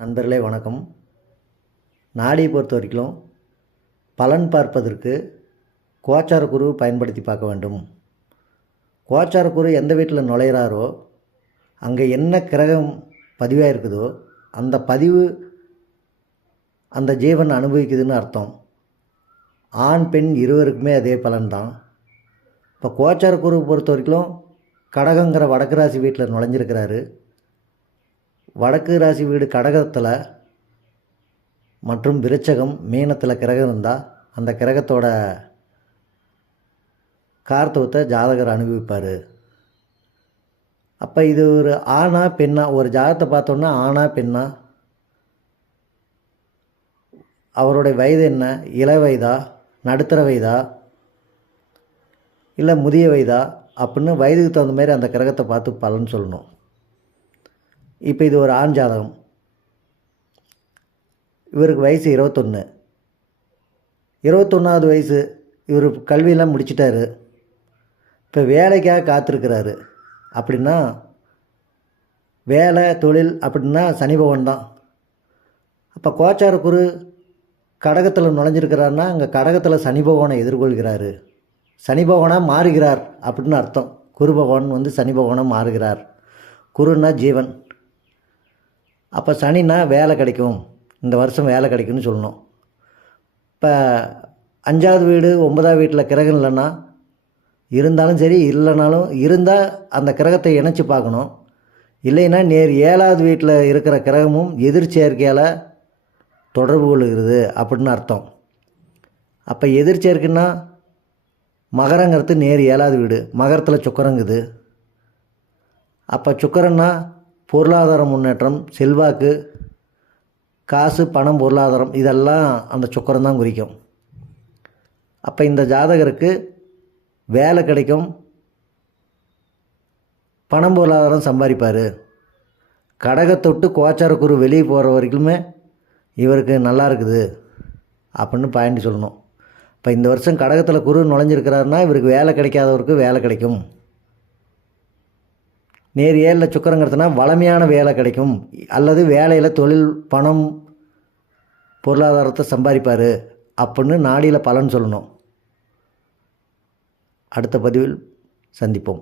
நண்பர்களே வணக்கம். நாடியை பொறுத்த வரைக்கும் பலன் பார்ப்பதற்கு கோச்சார குரு பயன்படுத்தி பார்க்க வேண்டும். கோச்சார குரு எந்த வீட்டில் நுழையிறாரோ அங்கே என்ன கிரகம் பதிவாக இருக்குதோ அந்த பதிவு அந்த ஜீவன் அனுபவிக்குதுன்னு அர்த்தம். ஆண் பெண் இருவருக்குமே அதே பலன்தான். இப்போ கோச்சார குரு பொறுத்த வரைக்கும் கடகங்கிற வடக்கு ராசி வீட்டில் நுழைஞ்சிருக்கிறாரு. வடக்கு ராசி வீடு கடகத்தில் மற்றும் விருச்சகம் மீனத்தில் கிரகம் இருந்தால் அந்த கிரகத்தோட காரத்துவத்தை ஜாதகர் அனுபவிப்பார். அப்போ இது ஒரு ஆணா பெண்ணா, ஒரு ஜாதகத்தை பார்த்தோன்னா ஆணா பெண்ணா, அவருடைய வயது என்ன, இள வயதா, நடுத்தர வயதா, இல்லை முதிய வயதா அப்படின்னு வயதுக்கு தகுந்த மாதிரி அந்த கிரகத்தை பார்த்து பலன் சொல்லணும். இப்போ இது ஒரு ஆண் ஜாதகம். இவருக்கு வயசு 21. 21வது வயசு. இவர் கல்வியெல்லாம் முடிச்சிட்டாரு. இப்போ வேலைக்காக காத்திருக்கிறாரு. அப்படின்னா வேலை தொழில் அப்படின்னா சனி பகவான் தான். அப்போ கோச்சார குரு கடகத்தில் நுழைஞ்சிருக்கிறாருன்னா அங்கே கடகத்தில் சனி பகவானை எதிர்கொள்கிறாரு. சனி பகவானாக மாறுகிறார் அப்படின்னு அர்த்தம். குரு பகவான் சனி பகவானாக மாறுகிறார். குருன்னா ஜீவன். அப்போ சனின்னா வேலை கிடைக்கும், இந்த வருஷம் வேலை கிடைக்கும்னு சொல்லணும். இப்போ 5வது வீடு 9வது வீட்டில் கிரகம் இல்லைன்னா, இருந்தாலும் சரி இல்லைனாலும் இருந்தால் அந்த கிரகத்தை இணைச்சி பார்க்கணும். இல்லைன்னா நேர் 7வது வீட்டில் இருக்கிற கிரகமும் எதிர்ச்சேர்க்கையால் தொடர்பு கொள்கிறது அப்படின்னு அர்த்தம். அப்போ எதிர்ச்சேர்க்கைன்னா மகரங்கிறது நேர் 7வது வீடு, மகரத்தில் சுக்கரங்குது. அப்போ சுக்கரன்னா பொருளாதார முன்னேற்றம், செல்வாக்கு, காசு, பணம், பொருளாதாரம் இதெல்லாம் அந்த சுக்கரம் தான் குறிக்கும். அப்போ இந்த ஜாதகருக்கு வேலை கிடைக்கும், பணம் பொருளாதாரம் சம்பாதிப்பார். கடகத்தொட்டு கோச்சார குரு வெளியே போகிற வரைக்குமே இவருக்கு நல்லா இருக்குது அப்படின்னு பாயிண்ட் சொல்லணும். இப்போ இந்த வருஷம் கடகத்தில் குரு நுழைஞ்சிருக்கிறாருன்னா இவருக்கு வேலை கிடைக்காதவருக்கு வேலை கிடைக்கும். நேர் 7ல் சுக்கரங்கிறதுனா வளமையான வேலை கிடைக்கும், அல்லது வேலையில் தொழில், பணம், பொருளாதாரத்தை சம்பாதிப்பார் அப்படின்னு நாடியில் பலன் சொல்லணும். அடுத்த பதிவில் சந்திப்போம்.